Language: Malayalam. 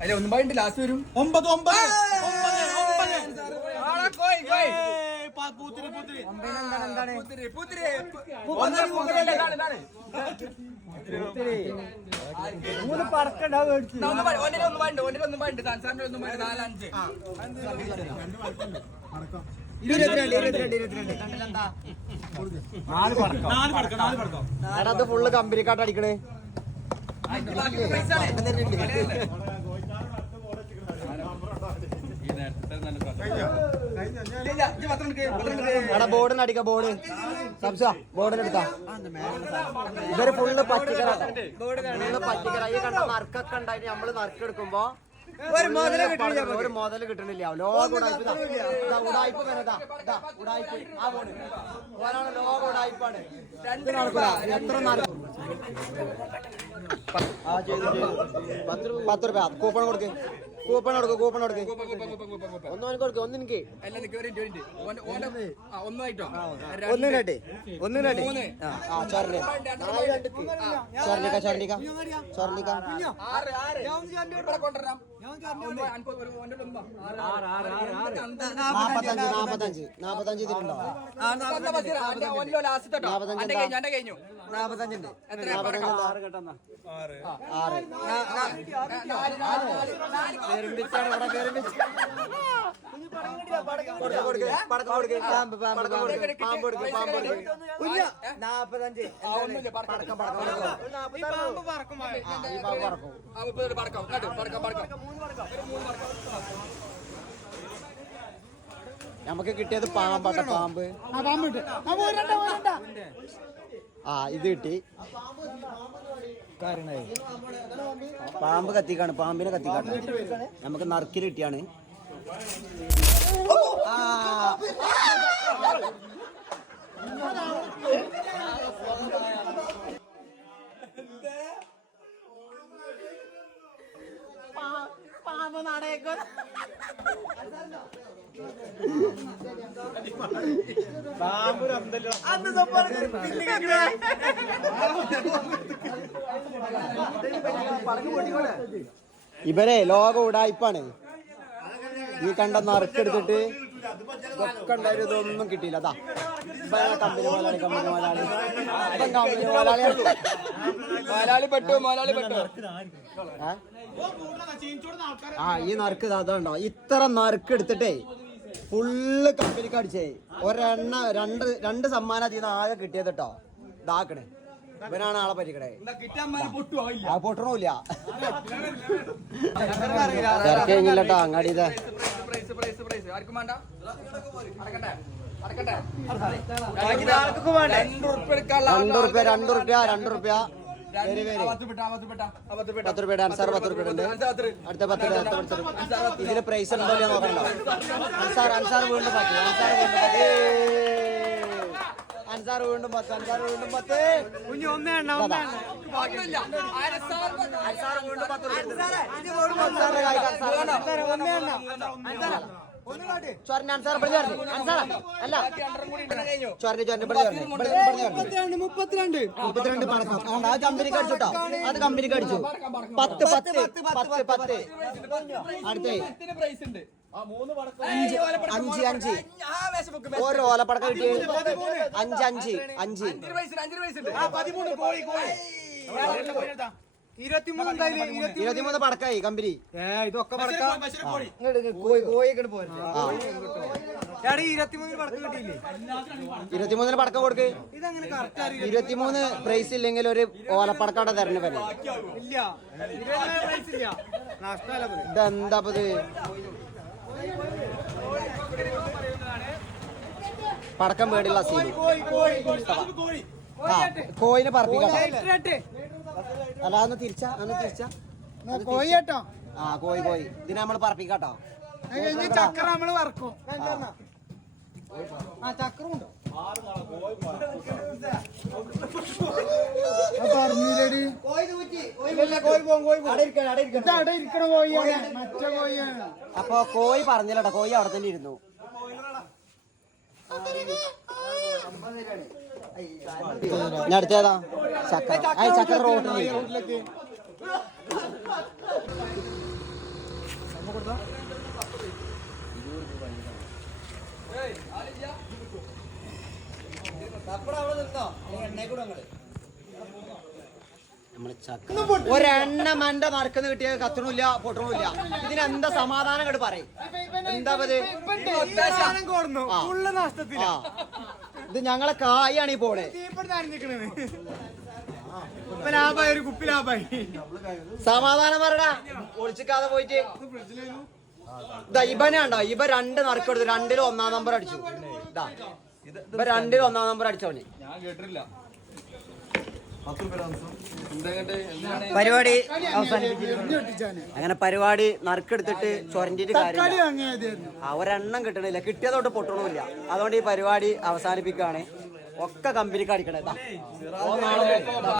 അല്ലെ ഒന്നും പാടിണ്ട് ലാസ്റ്റ് വരും. ഒമ്പത് ഒമ്പത്. മൂന്ന് പറക്കണ്ടാവും ഒന്ന് ഒന്ന് ഒന്ന് നാലഞ്ച് നാല് പടക്കം നാല് പടക്കം നാല് പടക്കം അത് ഫുള്ള് കമ്പനിക്കാട്ട് അടിക്കണേ എടാ ബോർഡിന് അടിക്ക ബോർഡ്. സംശ ബോർഡിന് എടുത്താ ഇവർ ഫുള്ള് പറ്റിക്കറ ഫുള്ള് പറ്റിക്കറ ഈ കണ്ട നറുക്കൊക്കെ ഉണ്ടായി നമ്മൾ നറുക്കെടുക്കുമ്പോ ഒരു മുതൽ കിട്ടണില്ല ഒരു മുതൽ കിട്ടണില്ല. ലോക ഉടായ്പ ഉടായ്പ ആ ബോർഡ്. ഒരാൾ ലോക ഉടായ്പാണ് രണ്ട് നടക്കൂല. എത്ര നടക്കും പത്ത് രൂപ കൂപ്പൺ കൊടുക്ക്. കൂപ്പൺ കൊടുക്ക് കൂപ്പൺ കൊടുക്ക്. ഒന്നും അവനക്ക് കൊടുക്ക് ഒന്ന് എനിക്ക്. അല്ല, നിക്ക് ഒരു മിനിറ്റ്, ഒരു മിനിറ്റ്. ഓന്റെ- ഓന്റെ- ആ, ഒന്നായിട്ടോ ഒന്നിനട്ടെ ഒന്നിനട്ടെ ആ ചൊരൽ ചൊരലിക്ക ചൊരലിക്ക ചൊരലിക്ക നാപ്പത്തഞ്ച് നാപ്പത്തഞ്ച് ഇതിലുണ്ടോ? കഴിഞ്ഞു നാപ്പത്തഞ്ചുണ്ട്. എത്ര ആറ് നാല്. പെരുമ്പിച്ചാണ് ഇവിടെ പെരുമ്പിച്ച്. കൊടുക്ക്, നാപ്പത്തഞ്ച്. പടക്കം. പടക്കം പടക്കം. നമുക്ക് കിട്ടിയത് പാമ്പാട്ട പാമ്പ്. ആ ഇത് കിട്ടി. പാമ്പ് കത്തിക്കാണ് പാമ്പിനെ കത്തിക്കാണ്. നമുക്ക് നറുക്കിൽ കിട്ടിയാണ്. പാമ്പ് നടയേക്കോ ഇവരെ ലോക ഉടായിപ്പാണ് ഈ കണ്ട നറുക്കെടുത്തിട്ട് ഒക്കെ ഉണ്ടായിരുന്നു ഇതൊന്നും കിട്ടിയില്ല. അതാ കമ്പനി മുതലാളി കമ്പനി മുതലാളി. ഇവൻ കമ്പനി മുതലാളിയാണ് മലയാളി പെട്ടു മലയാളി പെട്ടു. ആ ഈ നറുക്ക് അതുണ്ടോ അതാണ്ടോ ഇത്ര നറുക്ക് എടുത്തിട്ടേ ഫുള്ള് കമ്പനിക്ക് അടിച്ചേ. ഒരെണ്ണ രണ്ട് രണ്ട് സമ്മാനം അതിൽ നിന്ന് ആകെ കിട്ടിയത് കേട്ടോ ഇതാക്കണേ ഇവനാണ് ആളെ ഇല്ല ആ. പൊട്ടണമില്ല തിരക്ക് കഴിഞ്ഞില്ലട്ടോ അങ്ങാടി രണ്ടുറുപ്യ പ്രൈസ് രണ്ടുറുപ്യ പ്രൈസ് ആർക്കും വേണ്ട? അടക്കട്ടെ അടക്കട്ടെ. രണ്ട് ഉറുപ്പ് എടുക്കാനുള്ള രണ്ട് റുപ്യ രണ്ട് റുപ്യ രണ്ട് റുപ്യ പേര് പേര് പത്ത് പെട്ട പത്ത് പെട്ട പത്ത് പെട്ട പത്ത് റുപ്യ അൻസാർ പത്ത് റുപ്യ ഉണ്ട്. അടുത്ത പത്ത് രൂപ അടുത്ത പത്ത് രൂപ ഇതിന് പ്രൈസ് ഉണ്ടോ നോക്കണ്ടോ? അൻസാർ അൻസാർ വീണ്ടും അൻസാർ വീണ്ടും അൻസാർ വീണ്ടും പത്ത് അഞ്ചാറ് വീണ്ടും പത്ത്. കുഞ്ഞു ഒന്നേ എണ്ണ ഇതാ. ബാക്കിയില്ല അരസാർ അൻസാർ വീണ്ടും പത്ത് റുപ്യ അൻസാറിന്റെ കായ്ക്ക് അൻസാർ. ചൊരനെ അൻസാർ ഇവിടെ ചേർന്ന്. അൻസാർ അല്ല. ചൊരനെ ചൊരനെ ഇവിടെ ചേർന്ന്. മുപ്പത്തിരണ്ട്. മുപ്പത്തിരണ്ട് അതുകൊണ്ട് അത് കമ്പനിക്ക് അടിച്ചുട്ടോ അത് കമ്പനിക്ക് അടിച്ചു. പത്ത് പത്ത് പത്ത് പത്ത് അടുത്തേ. പ്രൈസ് ഉണ്ട്. അഞ്ച് അഞ്ച് അഞ്ച്. ഓരോ ഓലപ്പടക്കം കിട്ടിയ. അഞ്ച് അഞ്ച് അഞ്ച് ഇരുപത്തിമൂന്ന് പടക്കായി കമ്പനി. ഏ ഇതൊക്കെ ഇരുപത്തിമൂന്നിന് പടക്കം കിട്ടിയില്ലേ? ഇരുപത്തിമൂന്നിന് പടക്കം കൊടുക്ക്. ഇരുപത്തിമൂന്ന് പ്രൈസ് ഇല്ലെങ്കിൽ ഒരു ഓലപ്പടക്കം അവിടെ തരണ. ഇതെന്താ ഇത്. പടക്കം പേടിയുള്ള സീൻ ആ കോയിന് പറപ്പിക്കാം. അല്ല അന്ന് തിരിച്ച അന്ന് തിരിച്ച. കോഴി കേട്ടോ. ആ കോയി കോയി. ഇതിനെ നമ്മൾ പറപ്പിക്കാട്ടോ ചക്ര നമ്മൾ വറക്കും. ആ. ചക്രം അപ്പൊ കോഴി പറഞ്ഞല്ലോട്ടോ കോഴി അവിടെ തന്നെ ഇരുന്നു. ഞാൻ അടുത്തേതാ. ചക്ക. ആ ചക്ക റോട്ടിലേക്ക്. കൊടുത്താ? ഒരെണ്ണം എന്റെ നടക്കുന്ന കിട്ടിയ കത്തണില്ല പൊട്ടണില്ല ഇതിനെന്താ സമാധാനം കണ്ട് പറയും. എന്താ ഇത് ഞങ്ങളെ കായാണ് ഈ പോണേ ഒരു കുപ്പി ലാഭായി. സമാധാനം പറടാ. ഒളിച്ചിക്കാതെ പോയിട്ട്. ഇതാ ഇവനാണ്ടോ ഇവ രണ്ട് നറുക്കെടുത്തു രണ്ടിലും ഒന്നാം നമ്പർ അടിച്ചു. ഇതാ ഇവ രണ്ടിലും ഒന്നാം നമ്പർ അടിച്ചോണി ഞാൻ കേട്ടിട്ടില്ല. പരിപാടി അങ്ങനെ പരിപാടി നറുക്കെടുത്തിട്ട് ചൊരണ്ടിട്ട് കാര്യമില്ല. ആ ഒരെണ്ണം കിട്ടണില്ല. കിട്ടിയതോട്ട് പൊട്ടണമില്ല. അതുകൊണ്ട് ഈ പരിപാടി അവസാനിപ്പിക്കുകയാണ്. ഒക്കെ കമ്പനിക്ക് അടിക്കണേ.